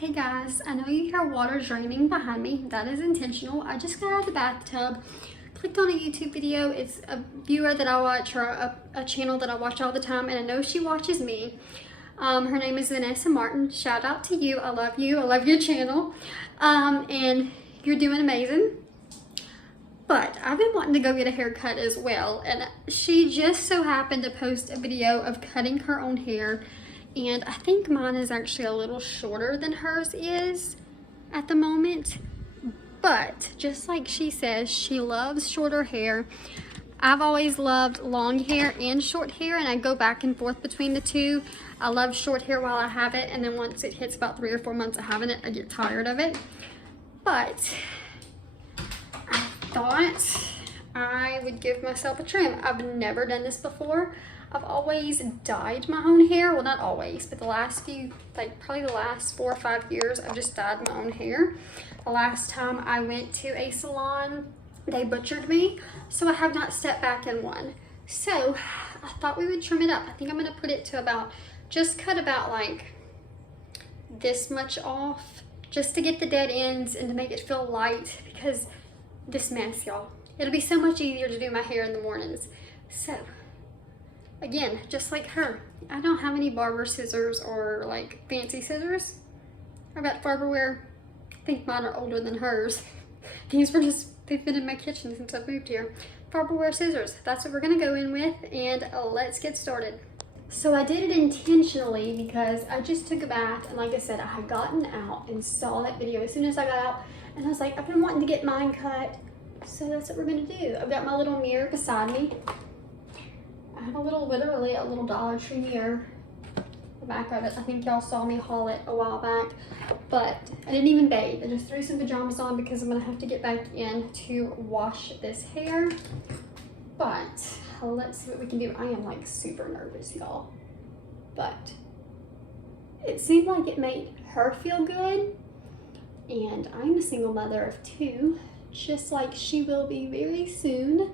Hey guys, I know you hear water draining behind me. That is intentional. I just got out of the bathtub, clicked on a YouTube video. It's a viewer that I watch, or a channel that I watch all the time, and I know she watches me. Her name is Vanessa Martin. Shout out to you. I love you. I love your channel. And you're doing amazing. But I've been wanting to go get a haircut as well, and she just so happened to post a video of cutting her own hair. And I think mine is actually a little shorter than hers is at the moment. But just like she says, she loves shorter hair. I've always loved long hair and short hair, and I go back and forth between the two. I love short hair while I have it, and then once it hits about 3 or 4 months of having it, I get tired of it. But I thought I would give myself a trim. I've never done this before. I've always dyed my own hair. Well, not always, but the last few, like probably the last 4 or 5 years, I've just dyed my own hair. The last time I went to a salon, they butchered me, so I have not stepped back in one. So I thought we would trim it up. I think I'm gonna put it to about, just cut about like this much off, just to get the dead ends and to make it feel light, because this mess, y'all. It'll be so much easier to do my hair in the mornings. So again, just like her, I don't have any barber scissors or like fancy scissors. I've got Farberware. I think mine are older than hers. These were just, they've been in my kitchen since I moved here. Farberware scissors, that's what we're gonna go in with, and let's get started. So I did it intentionally because I just took a bath, and like I said, I had gotten out and saw that video as soon as I got out, and I was like, I've been wanting to get mine cut, so that's what we're gonna do. I've got my little mirror beside me. I have a little, literally a little Dollar Tree mirror. The back of it, I think y'all saw me haul it a while back, but I didn't even bathe. I just threw some pajamas on because I'm gonna have to get back in to wash this hair. But let's see what we can do. I am like super nervous, y'all. But it seemed like it made her feel good. And I'm a single mother of 2, just like she will be very soon.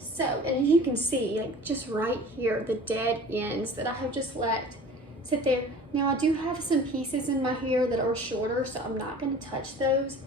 So, and as you can see, like just right here, the dead ends that I have just let sit there. Now I do have some pieces in my hair that are shorter, so I'm not gonna touch those.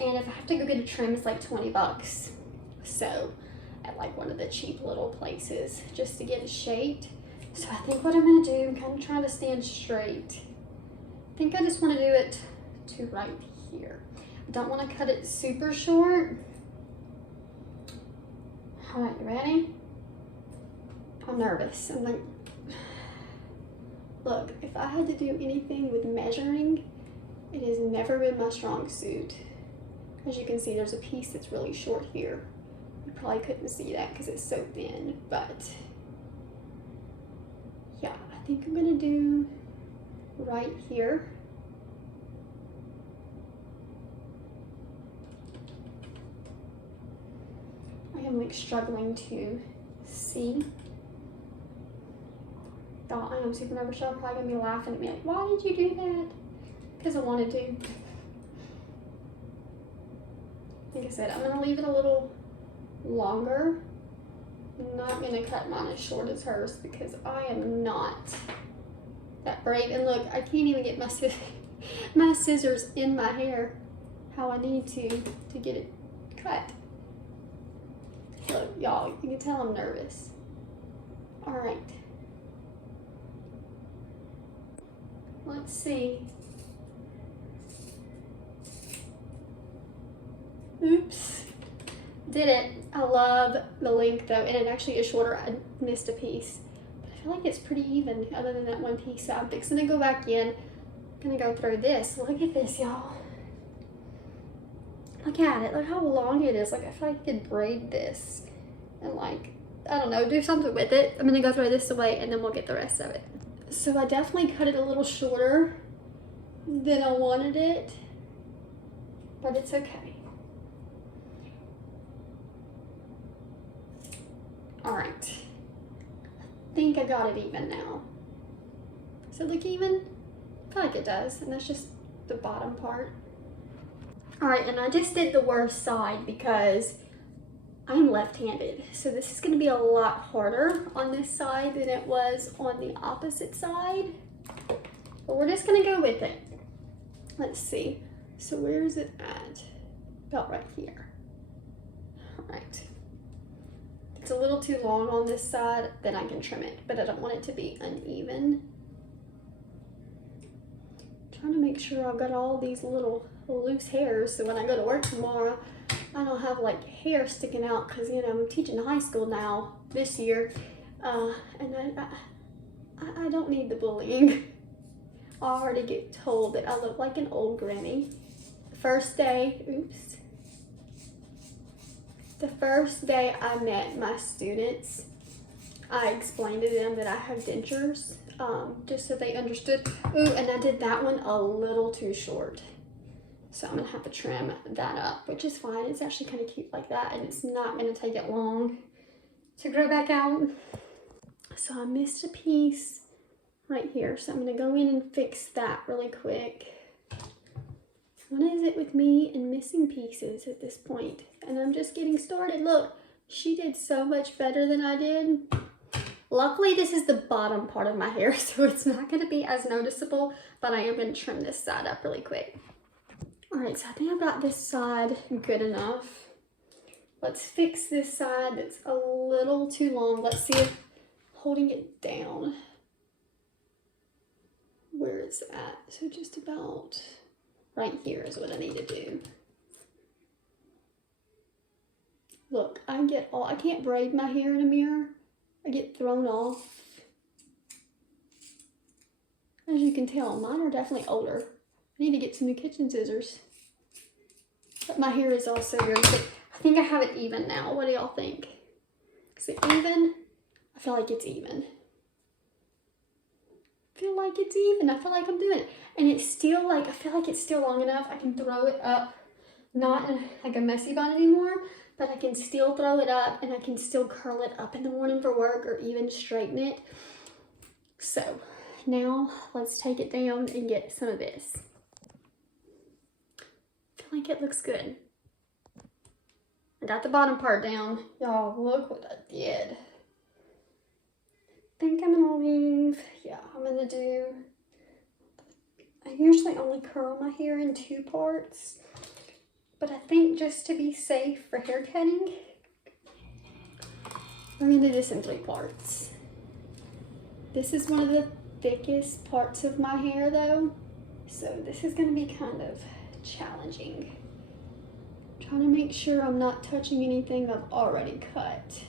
And if I have to go get a trim, it's like 20 bucks. So, at like one of the cheap little places, just to get it shaped. So I think what I'm gonna do, I'm kind of trying to stand straight. I think I just wanna do it to right here. I don't wanna cut it super short. All right, you ready? I'm nervous. I'm like, look, if I had to do anything with measuring, it has never been my strong suit. As you can see, there's a piece that's really short here. You probably couldn't see that because it's so thin, but yeah, I think I'm gonna do right here. I am like struggling to see. Y'all, I am super nervous. Y'all probably gonna be laughing at me like, why did you do that? Because I wanted to. Like I said, I'm gonna leave it a little longer. I'm not gonna cut mine as short as hers because I am not that brave. And look, I can't even get my scissors in my hair how I need to get it cut. Look, y'all, you can tell I'm nervous. All right. Let's see. Oops. Did it. I love the length though, and it actually is shorter. I missed a piece. But I feel like it's pretty even other than that one piece. So I'm fixing to go back in. I'm gonna go through this. Look at this, y'all. Look at it. Look how long it is. Like, I feel like I could braid this and like, I don't know, do something with it. I'm gonna go throw this away and then we'll get the rest of it. So I definitely cut it a little shorter than I wanted it, but it's okay. All right, I think I got it even now. Does it look even? I feel like it does, and that's just the bottom part. All right, and I just did the worst side because I'm left-handed, so this is gonna be a lot harder on this side than it was on the opposite side, but we're just gonna go with it. Let's see. So where is it at? About right here. All right. If it's a little too long on this side, then I can trim it, but I don't want it to be uneven. Trying to make sure I've got all these little loose hairs so when I go to work tomorrow, I don't have like hair sticking out because, you know, I'm teaching high school now this year, and I don't need the bullying. I already get told that I look like an old granny. The first day, oops. The first day I met my students, I explained to them that I have dentures, just so they understood. Ooh, and I did that one a little too short. So I'm gonna have to trim that up, which is fine. It's actually kind of cute like that, and it's not gonna take it long to grow back out. So I missed a piece right here, so I'm gonna go in and fix that really quick. What is it with me and missing pieces at this point? And I'm just getting started. Look, she did so much better than I did. Luckily, this is the bottom part of my hair, so it's not gonna be as noticeable, but I am gonna trim this side up really quick. All right, so I think I've got this side good enough. Let's fix this side that's a little too long. Let's see if holding it down, where it's at. So just about right here is what I need to do. Look, I can't braid my hair in a mirror. I get thrown off. As you can tell, mine are definitely older. I need to get some new kitchen scissors. But my hair is also very thick. I think I have it even now. What do y'all think? Is it even? I feel like it's even. I feel like it's even. I feel like I'm doing it. And it's still like, I feel like it's still long enough. I can throw it up, not in like a messy bun anymore, but I can still throw it up and I can still curl it up in the morning for work or even straighten it. So now let's take it down and get some of this. I feel like it looks good. I got the bottom part down. Y'all, look what I did. I think I'm gonna leave, yeah, I'm gonna do, I usually only curl my hair in 2 parts, but I think just to be safe for hair cutting, I'm gonna do this in 3 parts. This is one of the thickest parts of my hair though, so this is gonna be kind of challenging. I'm trying to make sure I'm not touching anything I've already cut.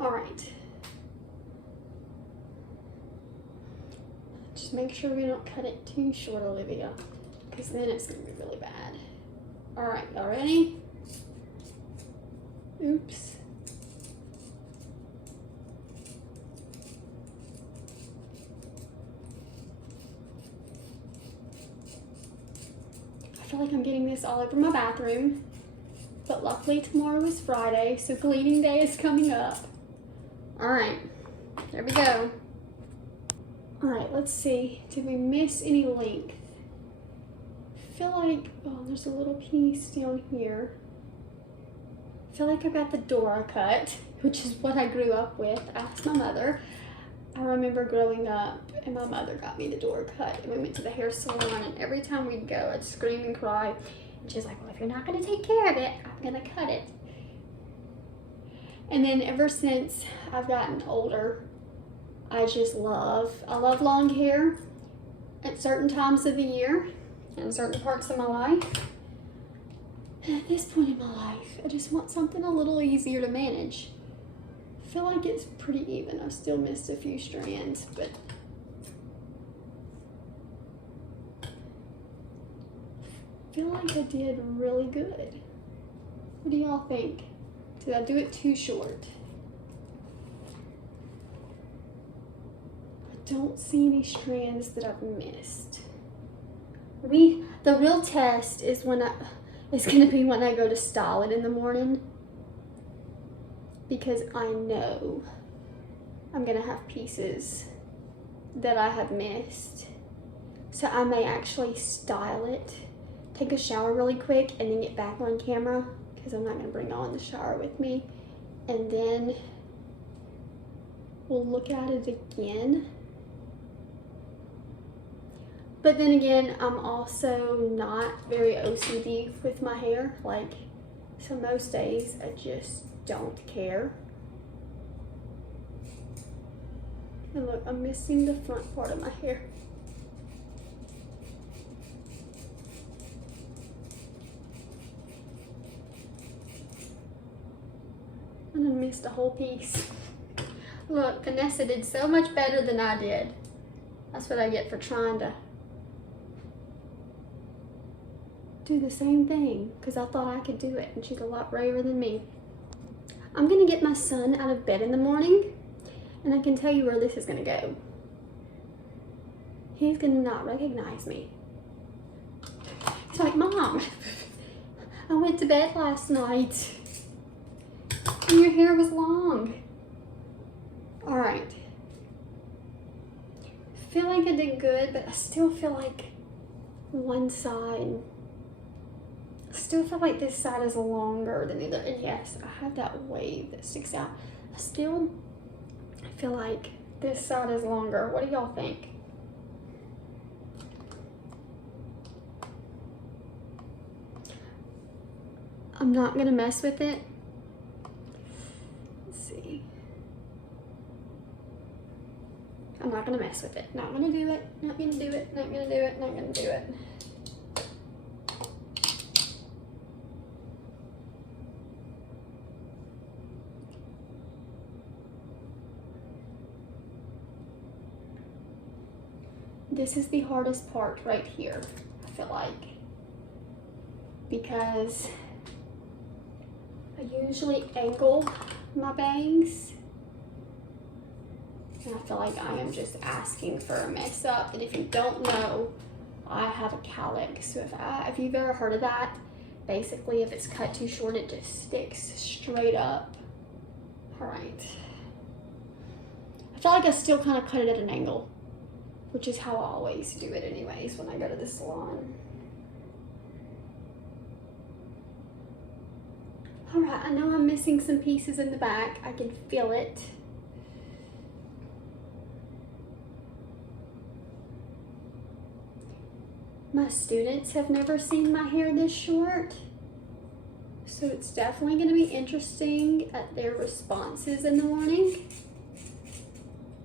All right. Just make sure we don't cut it too short, Olivia, because then it's gonna be really bad. All right, y'all ready? Oops. I feel like I'm getting this all over my bathroom, but luckily tomorrow is Friday, so cleaning day is coming up. All right, there we go. All right, let's see. Did we miss any length? I feel like, oh, there's a little piece down here. I feel like I got the Dora cut, which is what I grew up with. I asked my mother. I remember growing up and my mother got me the Dora cut and we went to the hair salon, and every time we'd go, I'd scream and cry. And she's like, well, if you're not gonna take care of it, I'm gonna cut it. And then ever since I've gotten older, I love long hair at certain times of the year and certain parts of my life. And at this point in my life, I just want something a little easier to manage. I feel like it's pretty even. I've still missed a few strands, but I feel like I did really good. What do y'all think? Did I do it too short? I don't see any strands that I've missed. The real test is gonna be when I go to style it in the morning, because I know I'm gonna have pieces that I have missed. So I may actually style it, take a shower really quick, and then get back on camera, because I'm not gonna bring on the shower with me, and then we'll look at it again. But then again, I'm also not very OCD with my hair. Like, so most days I just don't care. And look, I'm missing the front part of my hair. And I missed a whole piece. Look, Vanessa did so much better than I did. That's what I get for trying to do the same thing, because I thought I could do it, and she's a lot braver than me. I'm gonna get my son out of bed in the morning, and I can tell you where this is gonna go. He's gonna not recognize me. He's like, Mom, I went to bed last night, and your hair was long. All right. I feel like I did good, but I still feel like one side, I still feel like this side is longer than the other. And yes, I have that wave that sticks out. I still feel like this side is longer. What do y'all think? I'm not gonna mess with it. Let's see. I'm not gonna mess with it. Not gonna do it. Not gonna do it. Not gonna do it. Not gonna do it. This is the hardest part right here, I feel like, because I usually angle my bangs, and I feel like I am just asking for a mess up. And if you don't know, I have a cowlick, so if you've ever heard of that, basically if it's cut too short, it just sticks straight up. All right. I feel like I still kind of cut it at an angle, which is how I always do it anyways when I go to the salon. All right, I know I'm missing some pieces in the back. I can feel it. My students have never seen my hair this short, so it's definitely going to be interesting at their responses in the morning.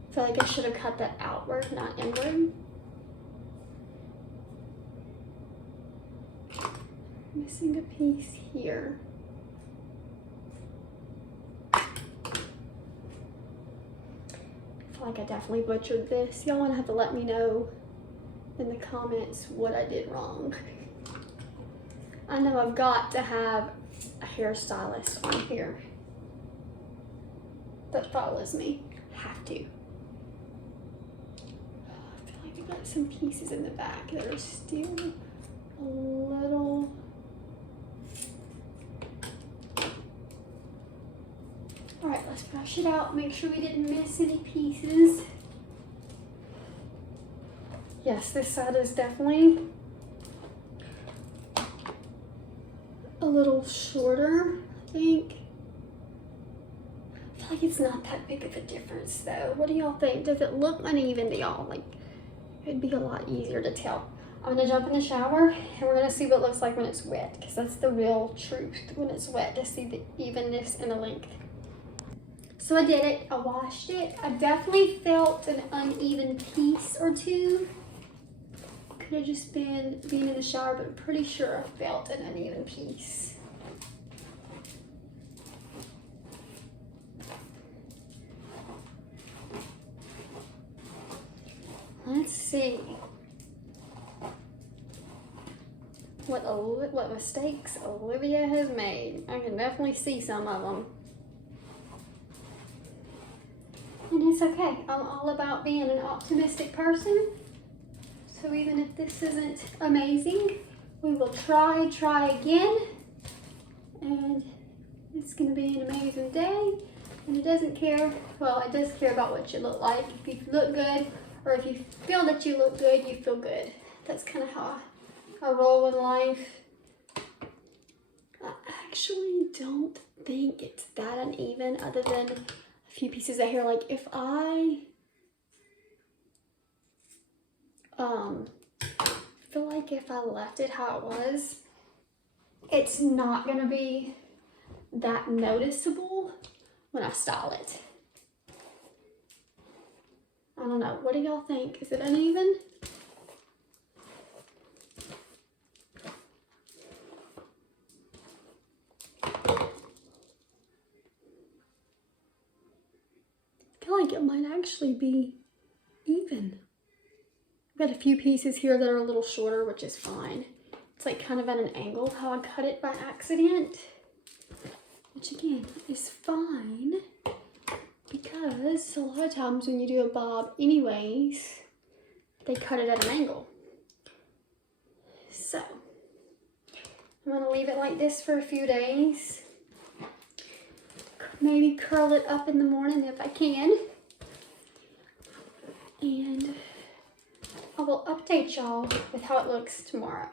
I feel like I should have cut that outward, not inward. Missing a piece here. I feel like I definitely butchered this. Y'all wanna have to let me know in the comments what I did wrong. I know I've got to have a hairstylist on here that follows me. Have to. I got some pieces in the back that are still a little. All right, let's brush it out, make sure we didn't miss any pieces. Yes, this side is definitely a little shorter, I think. I feel like it's not that big of a difference though. What do y'all think? Does it look uneven to y'all? Like, it'd be a lot easier to tell. I'm gonna jump in the shower and we're gonna see what it looks like when it's wet, because that's the real truth, when it's wet, to see the evenness and the length. So I did it, I washed it. I definitely felt an uneven piece or two. Could have just been being in the shower, but I'm pretty sure I felt an uneven piece. Let's see what mistakes Olivia has made. I can definitely see some of them. And it's okay. I'm all about being an optimistic person. So even if this isn't amazing, we will try again. And it's gonna be an amazing day. And it doesn't care, well, it does care about what you look like. If you look good, or if you feel that you look good, you feel good. That's kind of how I roll in life. I actually don't think it's that uneven, other than I few pieces of hair. Like if I feel like if I left it how it was, it's not gonna be that noticeable when I style it. I don't know. What do y'all think? Is it uneven? I feel like it might actually be even. I've got a few pieces here that are a little shorter, which is fine. It's like kind of at an angle how I cut it by accident, which again is fine because a lot of times when you do a bob anyways, they cut it at an angle. So I'm gonna leave it like this for a few days. Maybe curl it up in the morning if I can. And I will update y'all with how it looks tomorrow.